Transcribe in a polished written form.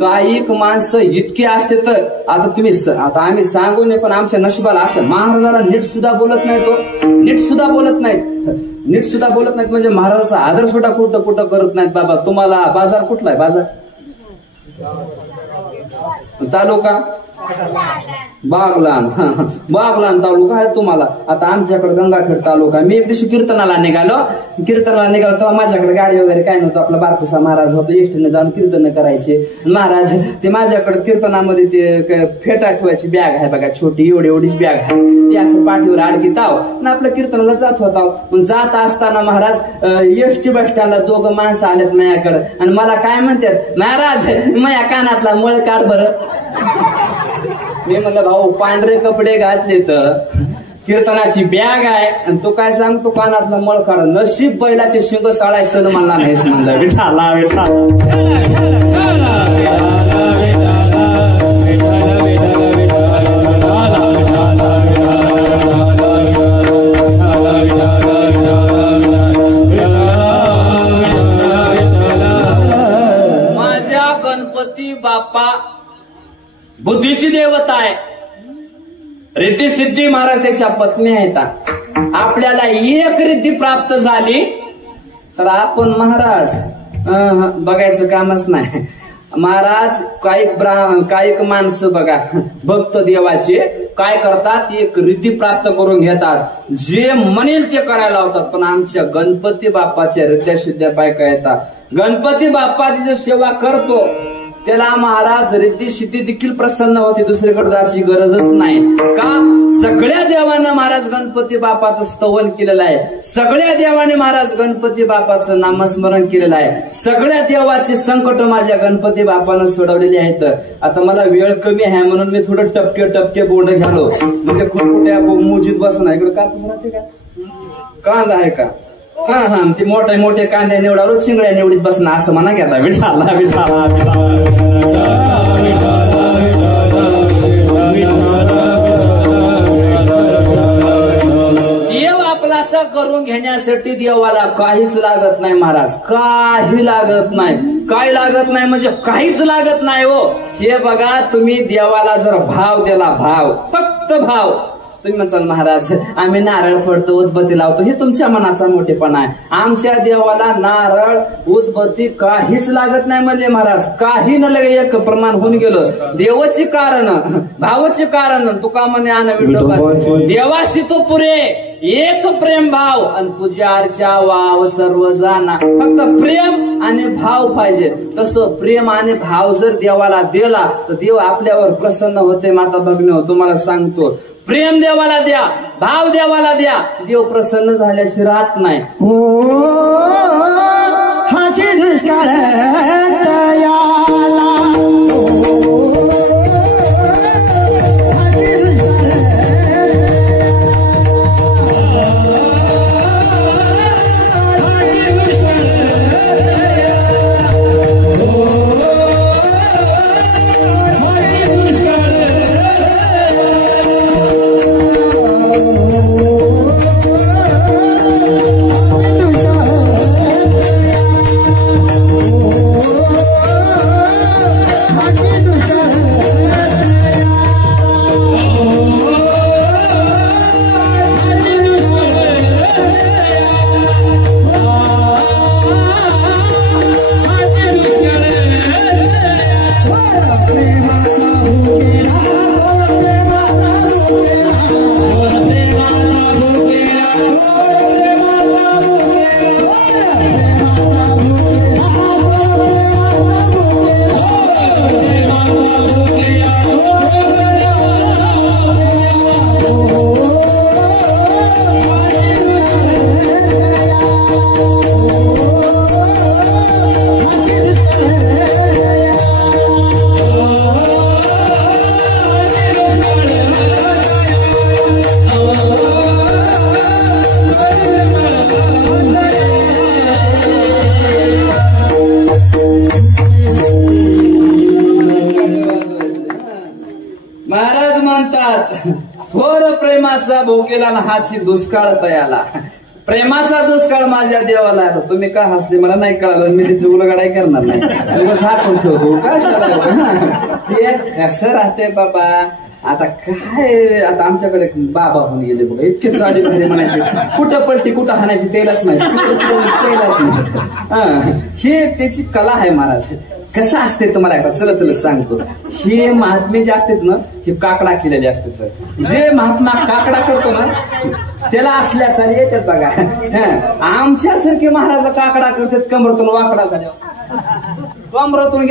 काही माणसं इतके असते तर आता आम्ही सांगू नये, पण आमच्या नशिबाला असं महाराजाला नीट सुद्धा बोलत नाही, तो नीट सुद्धा बोलत नाहीत म्हणजे महाराजाचा आदर सुद्धा कुठं करत नाहीत. बाबा तुम्हाला बाजार कुठला आहे? बाजार तालुका बागलान तालुका आहे तुम्हाला. आता आमच्याकडे गंगाखेड तालुका. मी एक दिवशी कीर्तनाला निघालो तेव्हा माझ्याकडे गाडी वगैरे काय नव्हतं. आपला बारकुसा महाराज होतो, एसटीने जाऊन कीर्तन करायचे. महाराज ते माझ्याकडे कीर्तनामध्ये ते फेटा ठेवायची बॅग आहे बघा, छोटी एवढीच बॅग आहे. ती असं पाठीवर आडकीत आव आणि आपल्या कीर्तनाला जात होता. पण जात असताना महाराज एसटी बस स्टँडला दोघं माणसं आलेत माझ्याकडे आणि मला काय म्हणतात, महाराज माझ्या कानातला मळ काढ बरं. मी म्हणलं भाऊ पांढरे कपडे घातले तर कीर्तनाची बॅग आहे आणि तो काय सांगतो कानातला मळ काढ. नशीब बैलाचे शिंग साळायचं म्हणला नाहीस म्हणलं. विठाला माझ्या गणपती बाप्पा बुद्धीची देवता आहे. रिद्धी सिद्धी महाराज त्याच्या पत्नी आहेत. आपल्याला एक रिद्धी प्राप्त झाली तर आपण महाराज बघायचं कामच नाही. महाराज काही माणसं बघा भक्त देवाचे काय करतात, एक रिद्धी प्राप्त करून घेतात, जे म्हणेल ते करायला लावतात. पण आमच्या गणपती बाप्पाच्या रिद्ध्या सिद्ध्या बायका येतात. गणपती बाप्पाची जी सेवा करतो त्याला महाराज रिद्धी सिद्धी देखील प्रसन्न होते. दुसरीकडे जायची गरजच नाही. का? सगळ्या देवानं महाराज गणपती बाप्पाचं स्तवन केलेलं आहे. सगळ्या देवाने महाराज गणपती बाप्पाचं नामस्मरण केलेलं आहे. सगळ्या देवाचे संकट माझ्या गणपती बाप्पानं सोडवलेले आहेत. आता मला वेळ कमी आहे म्हणून मी थोडं टपके बोर्ड घालो म्हणजे कुठे मोजीत बसणार. इकडे कापूस राहते का? कांदा आहे का? हा ती मोठे कांद्या निवडावर चिंगड्या निवडीत बसणं असं म्हणा की. आता विठाला देव आपलासा करून घेण्यासाठी देवाला काहीच लागत नाही महाराज. काही लागत नाही. काय लागत नाही म्हणजे काहीच लागत नाही हो. हे बघा तुम्ही देवाला जर भाव दिला, भाव फक्त भाव. तुम्ही म्हणसाल महाराज आम्ही नारळ फोडतो उदबत्ती लावतो, हे तुमच्या मनाचा मोठेपणा आहे. आमच्या देवाला नारळ उदबत्ती काहीच लागत नाही म्हणजे महाराज. काही न लगे एक प्रमाण होऊन गेलं. देवाची कारण भावाचे कारण तुका म्हणे आण देवाशी तो पुरे एक प्रेम भाव आणि पूजा अर्चा वाव सर्व जाना. फक्त प्रेम आणि भाव पाहिजे. तसं प्रेम आणि भाव जर देवाला दिला तर देव आपल्यावर प्रसन्न होते. माता भगिनी तुम्हाला सांगतो, प्रेम देवाला द्या, भाव देवाला द्या, देव प्रसन्न झाल्याशिवाय राहत नाही. हाची दुष्काळ थोर प्रेमाचा भोगेला हाची दुष्काळ तयाला. प्रेमाचा दुष्काळ माझ्या देवाला आला. तुम्ही का हसले मला नाही कळालं, मी तिची उलगडाई करणार नाही. झाकून ठेवतो का कसं राहते बाबा. आता काय, आता आमच्याकडे बाबा होऊन गेले बघा, इतके चाडी मध्ये म्हणायचे कुठं पडते कुठं हाणायची तेलाच नाही, तेलाच नाही. हे त्याची कला आहे महाराज. कसं असते तुम्हाला का, चला तुला सांगतो. हे महात्मे जे असतात ना, हे काकडा केलेले असतात. जे महात्मा काकडा करतो ना त्याला असल्या चाली येतात बघा. आमच्यासारखे महाराज काकडा करतात कमरतून वाकडा झाल्यावर, कमरतून